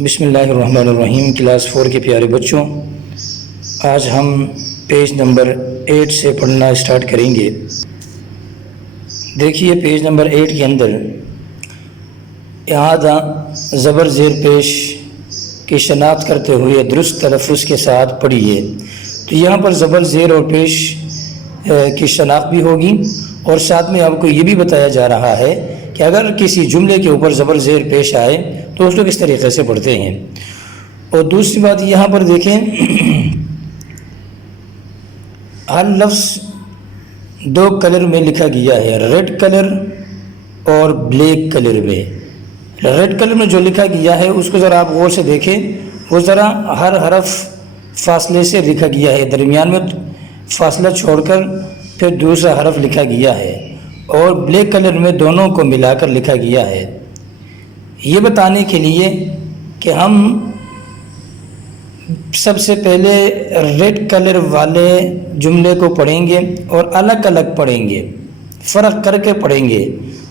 بسم اللہ الرحمن الرحیم۔ کلاس 4 کے پیارے بچوں، آج ہم پیج نمبر 8 سے پڑھنا اسٹارٹ کریں گے۔ دیکھیے پیج نمبر 8 کے اندر اعادہ زبر زیر پیش کی شناخت کرتے ہوئے درست تلفظ کے ساتھ پڑھیے۔ تو یہاں پر زبر زیر اور پیش کی شناخت بھی ہوگی، اور ساتھ میں آپ کو یہ بھی بتایا جا رہا ہے کہ اگر کسی جملے کے اوپر زبر زیر پیش آئے تو اس کو کس طریقے سے پڑھتے ہیں۔ اور دوسری بات یہاں پر دیکھیں، ہر لفظ دو کلر میں لکھا گیا ہے، ریڈ کلر اور بلیک کلر میں۔ ریڈ کلر میں جو لکھا گیا ہے اس کو ذرا آپ غور سے دیکھیں، وہ ذرا ہر حرف فاصلے سے لکھا گیا ہے، درمیان میں فاصلہ چھوڑ کر پھر دوسرا حرف لکھا گیا ہے، اور بلیک کلر میں دونوں کو ملا کر لکھا گیا ہے، یہ بتانے کے لیے کہ ہم سب سے پہلے ریڈ کلر والے جملے کو پڑھیں گے اور الگ الگ پڑھیں گے، فرق کر کے پڑھیں گے،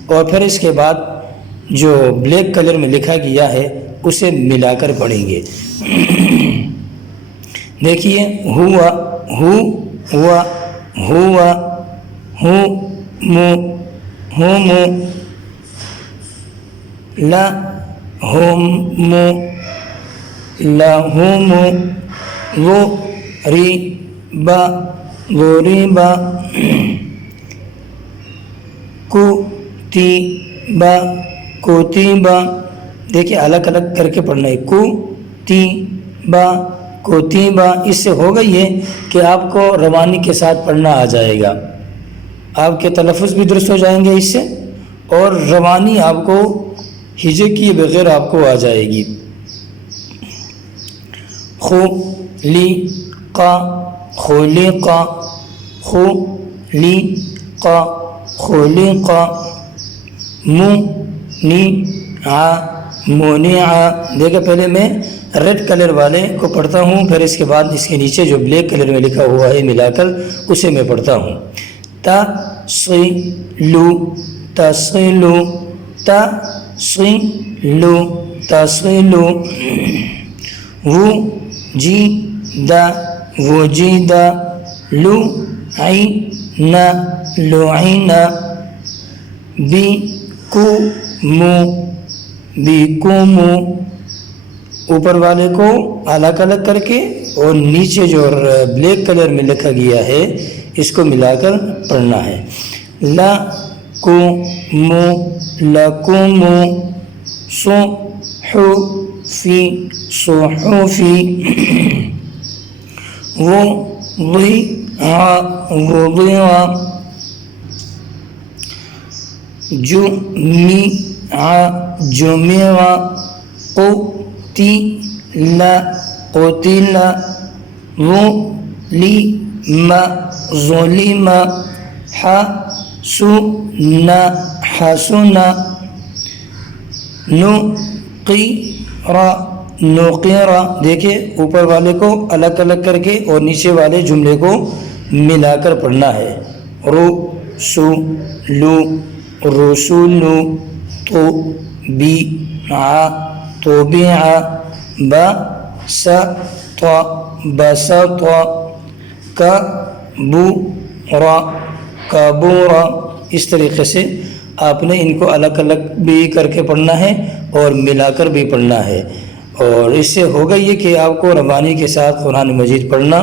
اور پھر اس کے بعد جو بلیک کلر میں لکھا گیا ہے اسے ملا کر پڑھیں گے۔ دیکھیے ہوا، ہوا، ہوا، ہم، لہم، لہم، غریب، غریب، کتب، کتب۔ دیکھیے الگ الگ کر کے پڑھنا ہے، کتب، کتب۔ اس سے ہوگا یہ کہ آپ کو روانی کے ساتھ پڑھنا آ جائے گا، آپ کے تلفظ بھی درست ہو جائیں گے اس سے، اور روانی آپ کو ہجے کیے بغیر آپ کو آ جائے گی۔ خلق، خلق، خلق، خلق، منع، منع۔ دیکھیں پہلے میں ریڈ کلر والے کو پڑھتا ہوں، پھر اس کے بعد اس کے نیچے جو بلیک کلر میں لکھا ہوا ہے ملا کر اسے میں پڑھتا ہوں۔ تصل، تصل، تصل، تصل، وجد، وجد، لعن، لعن، بکم، بکم۔ اوپر والے کو الگ الگ کر کے اور نیچے جو بلیک کلر میں لکھا گیا ہے اس کو ملا کر پڑھنا ہے۔ لکم، لکم، صحف، صحف، وضع، وضع، جمع، جمع، قتل، قتل، ظلم، ظلم، حسن، حسن، نقر، نقر۔ دیکھیں اوپر والے کو الگ الگ کر کے اور نیچے والے جملے کو ملا کر پڑھنا ہے۔ رسول، رسول، طبع، طبع، بسط، بسط، کبر، کبر۔ اس طریقے سے آپ نے ان کو الگ الگ بھی کر کے پڑھنا ہے اور ملا کر بھی پڑھنا ہے، اور اس سے ہوگا یہ کہ آپ کو روانی کے ساتھ قرآن مجید پڑھنا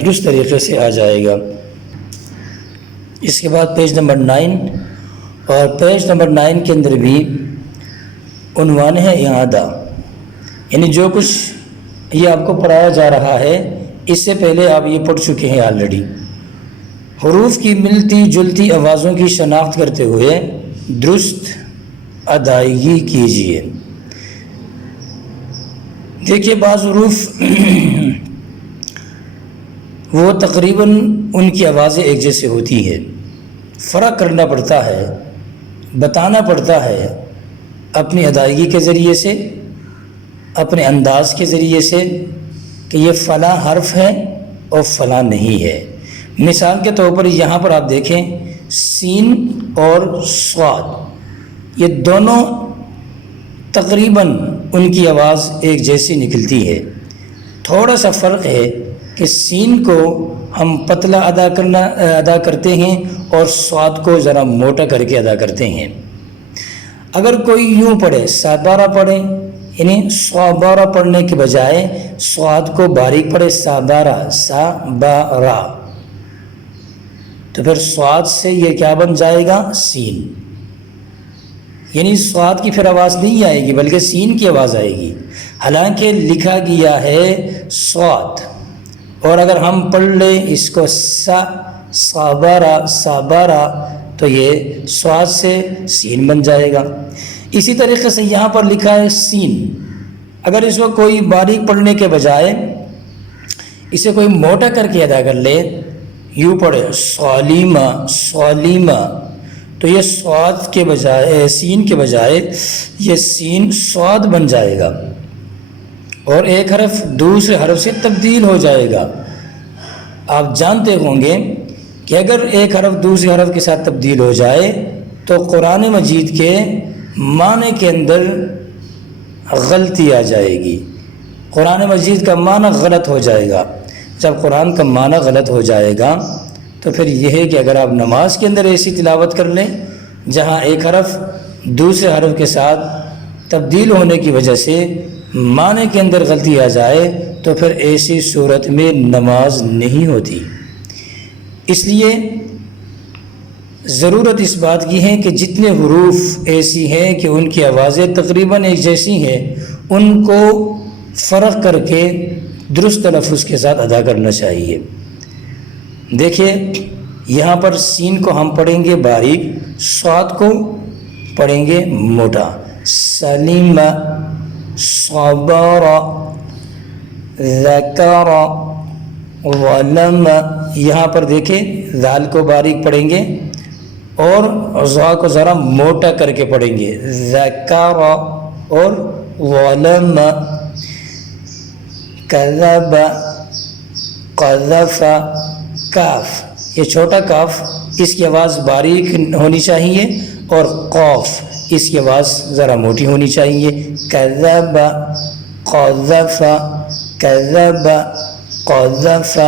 درست طریقے سے آ جائے گا۔ اس کے بعد پیج نمبر 9، اور پیج نمبر 9 کے اندر بھی عنوان ہے اعادہ، یعنی جو کچھ یہ آپ کو پڑھایا جا رہا ہے اس سے پہلے آپ یہ پڑھ چکے ہیں آلریڈی۔ حروف کی ملتی جلتی آوازوں کی شناخت کرتے ہوئے درست ادائیگی کیجیے۔ دیکھیے بعض حروف وہ تقریباً ان کی آوازیں ایک جیسے ہوتی ہیں، فرق کرنا پڑتا ہے، بتانا پڑتا ہے اپنی ادائیگی کے ذریعے سے، اپنے انداز کے ذریعے سے کہ یہ فلاں حرف ہے اور فلاں نہیں ہے۔ مثال کے طور پر یہاں پر آپ دیکھیں سین اور صاد، یہ دونوں تقریباً ان کی آواز ایک جیسی نکلتی ہے۔ تھوڑا سا فرق ہے کہ سین کو ہم پتلا ادا کرتے ہیں اور صاد کو ذرا موٹا کر کے ادا کرتے ہیں۔ اگر کوئی یوں پڑھے سابارہ پڑھے، یعنی صابارہ پڑھنے کے بجائے صاد کو باریک پڑھے سابارہ سابارہ، تو پھر صاد سے یہ کیا بن جائے گا؟ سین، یعنی صاد کی پھر آواز نہیں آئے گی بلکہ سین کی آواز آئے گی، حالانکہ لکھا گیا ہے صاد۔ اور اگر ہم پڑھ لیں اس کو صابارہ صابارہ تو یہ صاد سے سین بن جائے گا۔ اسی طریقے سے یہاں پر لکھا ہے سین، اگر اس کو کوئی باریک پڑھنے کے بجائے اسے کوئی موٹا کر کے ادا کر لے، یوں پڑھے صالیمہ صالیمہ، تو یہ صاد کے بجائے سین کے بجائے یہ سین صاد بن جائے گا اور ایک حرف دوسرے حرف سے تبدیل ہو جائے گا۔ آپ جانتے ہوں گے کہ اگر ایک حرف دوسرے حرف کے ساتھ تبدیل ہو جائے تو قرآن مجید کے معنی کے اندر غلطی آ جائے گی، قرآن مجید کا معنی غلط ہو جائے گا۔ جب قرآن کا معنی غلط ہو جائے گا تو پھر یہ ہے کہ اگر آپ نماز کے اندر ایسی تلاوت کر لیں جہاں ایک حرف دوسرے حرف کے ساتھ تبدیل ہونے کی وجہ سے معنی کے اندر غلطی آ جائے تو پھر ایسی صورت میں نماز نہیں ہوتی۔ اس لیے ضرورت اس بات کی ہے کہ جتنے حروف ایسی ہیں کہ ان کی آوازیں تقریباً ایک جیسی ہیں ان کو فرق کر کے درست تلفظ کے ساتھ ادا کرنا چاہیے۔ دیکھیے یہاں پر سین کو ہم پڑھیں گے باریک، صاد کو پڑھیں گے موٹا، سلیم صبر ذکر ولم، یہاں پر دیکھیں ذال کو باریک پڑھیں گے اور ذا کو ذرا موٹا کر کے پڑھیں گے، ذکر اور ولم، کذب قذف، کاف، یہ چھوٹا کاف اس کی آواز باریک ہونی چاہیے اور قاف اس کی آواز ذرا موٹی ہونی چاہیے، کذب قذف کذب قذف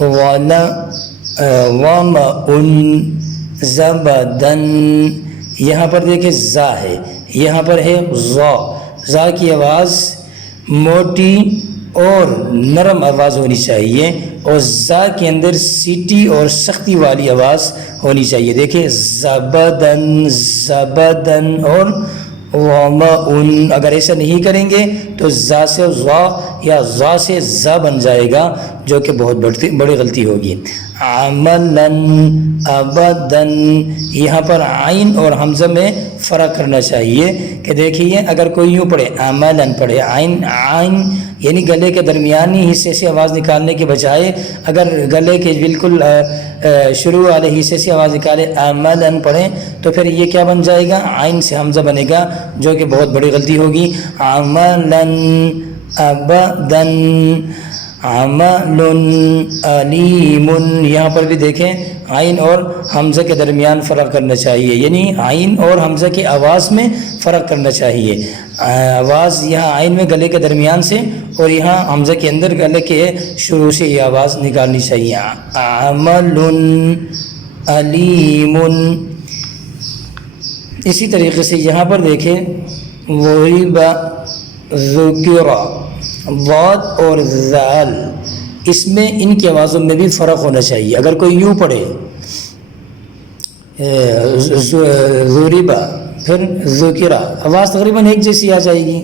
ومأن زبدن، یہاں پر دیکھیں زا ہے، یہاں پر ہے ذا، ذا کی آواز موٹی اور نرم آواز ہونی چاہیے اور زا کے اندر سیٹی اور سختی والی آواز ہونی چاہیے۔ دیکھیں زبدن زبدن اور ومأن، اگر ایسا نہیں کریں گے تو زا سے ذا یا ذا سے زا بن جائے گا جو کہ بہت بڑی غلطی ہوگی۔ عملاً ابداً، یہاں پر عین اور حمزہ میں فرق کرنا چاہیے کہ دیکھیے اگر کوئی یوں پڑھے عملاً پڑھے عین عین یعنی گلے کے درمیانی حصے سے آواز نکالنے کے بجائے اگر گلے کے بالکل شروع والے حصے سے آواز نکالے عملاً پڑھیں تو پھر یہ کیا بن جائے گا؟ عین سے حمزہ بنے گا جو کہ بہت بڑی غلطی ہوگی۔ عملاً ابداً عمل علیم، یہاں پر بھی دیکھیں عین اور حمزہ کے درمیان فرق کرنا چاہیے، یعنی عین اور حمزہ کی آواز میں فرق کرنا چاہیے۔ آواز یہاں عین میں گلے کے درمیان سے اور یہاں حمزہ کے اندر گلے کے شروع سے یہ آواز نکالنی چاہیے۔ عمل علیم، اسی طریقے سے یہاں پر دیکھیں وَرِبَ ذُكِرَ، ضاد اور ذال اس میں ان کی آوازوں میں بھی فرق ہونا چاہیے۔ اگر کوئی یوں پڑھے ذُرِبَ پھر ذُكِرَ، آواز تقریباً ایک جیسی آ جائے گی،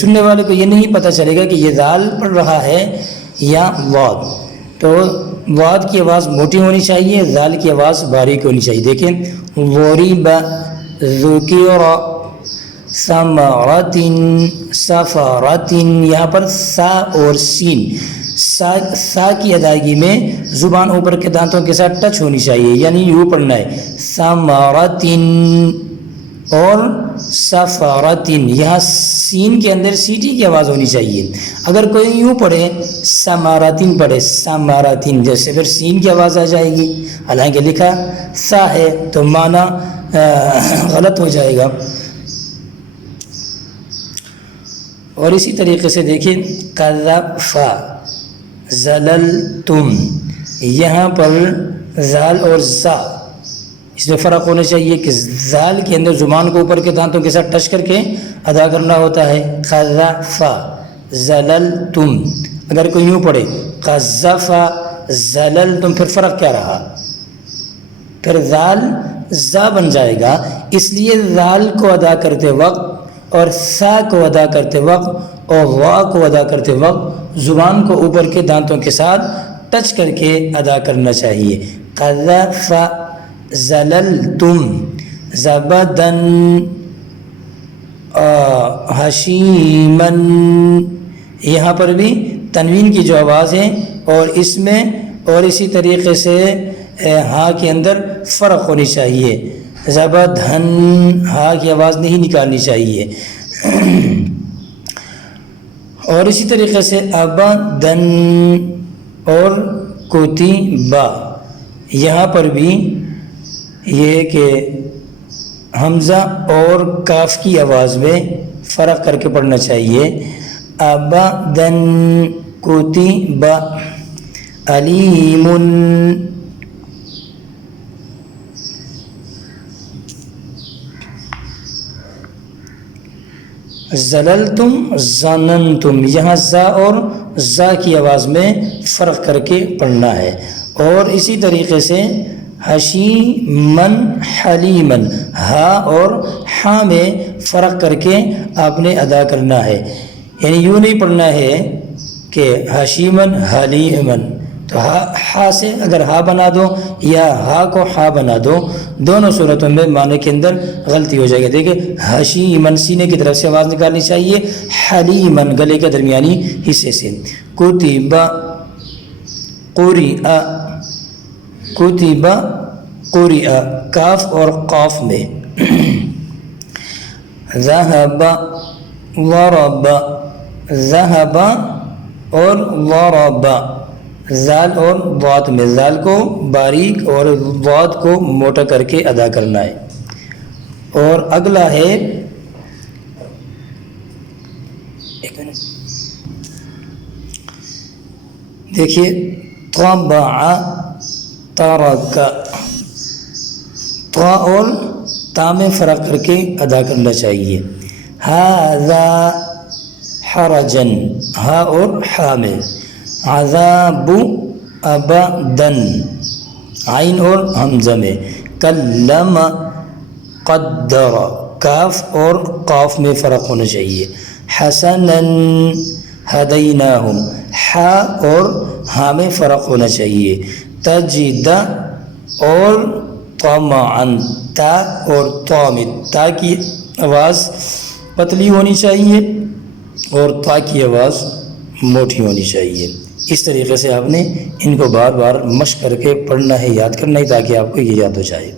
سننے والے کو یہ نہیں پتہ چلے گا کہ یہ ذال پڑھ رہا ہے یا واد، تو واد کی آواز موٹی ہونی چاہیے، ذال کی آواز باریک ہونی چاہیے۔ دیکھیں وَرِبَ ذُكِرَ ثمرۃ سفرۃ، یہاں پر سا اور سین، سا کی ادائیگی میں زبان اوپر کے دانتوں کے ساتھ ٹچ ہونی چاہیے، یعنی یوں پڑھنا ہے ثمرۃ اور سفرۃ، یہاں سین کے اندر سیٹی کی آواز ہونی چاہیے۔ اگر کوئی یوں پڑھے ثمرۃ پڑھے ثمرۃ، جیسے پھر سین کی آواز آ جائے گی، حالانکہ لکھا سا ہے تو معنی غلط ہو جائے گا۔ اور اسی طریقے سے دیکھیں قذف زللتم، یہاں پر زال اور زا اس میں فرق ہونا چاہیے کہ زال کے اندر زبان کو اوپر کے دانتوں کے ساتھ ٹچ کر کے ادا کرنا ہوتا ہے، قذف زللتم، اگر کوئی یوں پڑھے قذف زللتم پھر فرق کیا رہا؟ پھر زال زا بن جائے گا، اس لیے زال کو ادا کرتے وقت اور سا کو ادا کرتے وقت اور وا کو ادا کرتے وقت زبان کو اوپر کے دانتوں کے ساتھ ٹچ کر کے ادا کرنا چاہیے، قذف زللتم زبدن حشیمن، یہاں پر بھی تنوین کی جو آواز ہے اور اس میں اور اسی طریقے سے ہاں کے اندر فرق ہونی چاہیے، زبدن ہاں کی آواز نہیں نکالنی چاہیے، اور اسی طریقے سے ابدن اور کتیبہ، یہاں پر بھی یہ کہ حمزہ اور کاف کی آواز میں فرق کر کے پڑھنا چاہیے، ابدن کتیبہ علیم، زللتم ظننتم، یہاں زا اور زا کی آواز میں فرق کر کے پڑھنا ہے، اور اسی طریقے سے حشیمن حلیمن، ہا اور ہاں میں فرق کر کے آپ نے ادا کرنا ہے، یعنی یوں نہیں پڑھنا ہے کہ حشیمن حلیمن، تو ہا سے اگر ہا بنا دو یا ہا کو ہا بنا دو، دونوں صورتوں میں معنی کے اندر غلطی ہو جائے گی۔ دیکھیں حشیمن سینے کی طرف سے آواز نکالنی چاہیے، حلیمن گلے کے درمیانی حصے سے، کتبہ قرئ، کتبہ قرئ کاف اور قاف میں، ذہب ضرب، ذہب اور ضرب، زال اور ضاد میں، زال کو باریک اور ضاد کو موٹا کر کے ادا کرنا ہے۔ اور اگلا ہے دیکھیے طبع ترک، طا اور تا میں فرق کر کے ادا کرنا چاہیے، ھذا حرجن، ہا اور ہا میں، عذاب ابدن، عین اور حمزہ میں، کلم قدر، کاف اور قاف میں فرق ہونا چاہیے، حسنا ہدیناہم، ہا اور ہا میں فرق ہونا چاہیے، تجد اور طمعا، تا اور طا میں، تا کی آواز پتلی ہونی چاہیے اور طا کی آواز موٹی ہونی چاہیے۔ اس طریقے سے آپ نے ان کو بار بار مشق کر کے پڑھنا ہے، یاد کرنا ہے، تاکہ آپ کو یہ یاد ہو جائے۔